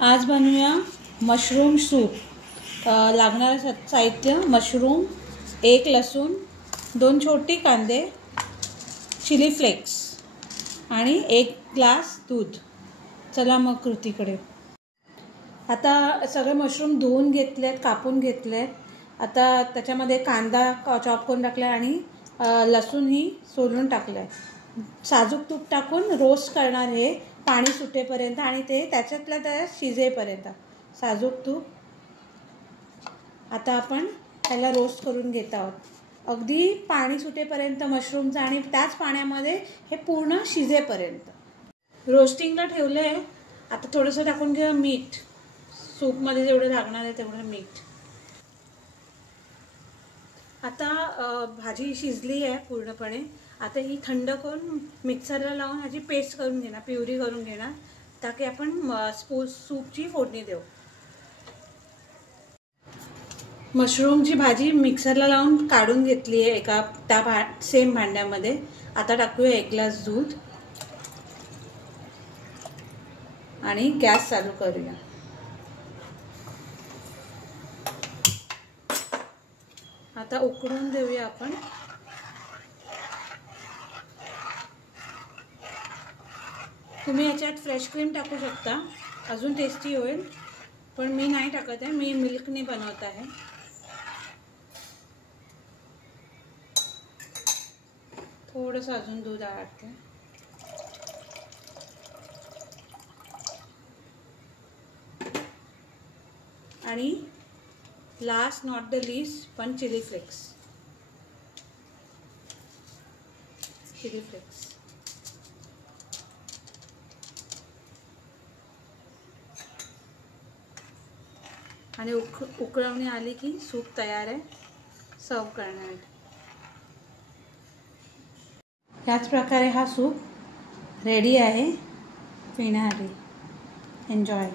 आज बनवूया mushroom soup. लागणारं साहित्य मशरूम, 1 लसूण, 2 छोटे कांदे, चिली फ्लेक्स आणि 1 ग्लास दूध। चला मग कृतीकडे। आता सगळे मशरूम धुवून घेतलेत, कापून घेतलेत। आता त्याच्यामध्ये कांदा चॉप करून टाकला आणि लसूणही सोलून टाकलाय। साजूक तूप टाकून रोस्ट करणार हे पाणी सुटेपर्यंत आणि ते त्याच्यातल्या त्या शिजेपर्यंत। साजूक तूप आता आपण त्याला रोस्ट करून घेत आहोत, अगदी पाणी सुटेपर्यंत मशरूमचं आणि त्याच पाण्यामध्ये हे पूर्ण शिजेपर्यंत रोस्टिंगला ठेवले। आता थोडंसं टाकून घेऊया मीठ, सूपमध्ये जेवढं लागणार आहे तेवढं मीठ। आता भाजी शिजली आहे पूर्णपणे। आता ही थंड करून मिक्सरला लावून ह्याची पेस्ट करून घेणार, प्युरी करून घेणार, ताकी आपण सूपची फोडणी देऊ। मशरूमची भाजी मिक्सरला लावून काढून घेतली आहे एका त्या सेम भांड्यामध्ये। आता टाकूया 1 ग्लास दूध आणि गॅस चालू करूया। आता उकळून देऊया आपण। तुम्ही याच्यात फ्रेश क्रीम टाकू शकता, अजून टेस्टी होईल, पण मी नाही टाकत आहे, मी मिल्कने बनवत आहे। थोडंसं अजून दूध टाकते आणि लास्ट नॉट द लीस्ट पण चिली फ्लेक्स। आणि उकळवणी आली की सूप तयार आहे सर्व करण्यासाठी। याच प्रकारे हा सूप रेडी आहे पिण्यासाठी। एन्जॉय।